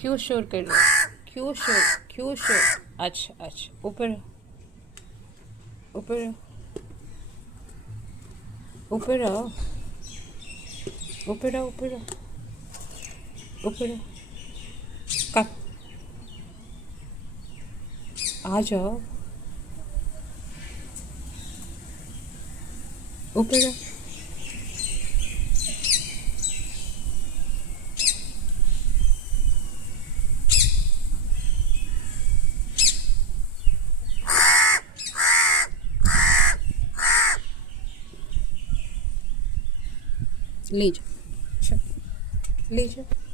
क्यों शोर कर रहे हो? क्यों शोर? अच्छा अच्छा, ऊपर ऊपर ऊपर आओ, ऊपर आओ, ऊपर आओ, ऊपर आओ। का आ जाओ, ऊपर आओ। ले जाओ, ले जाओ।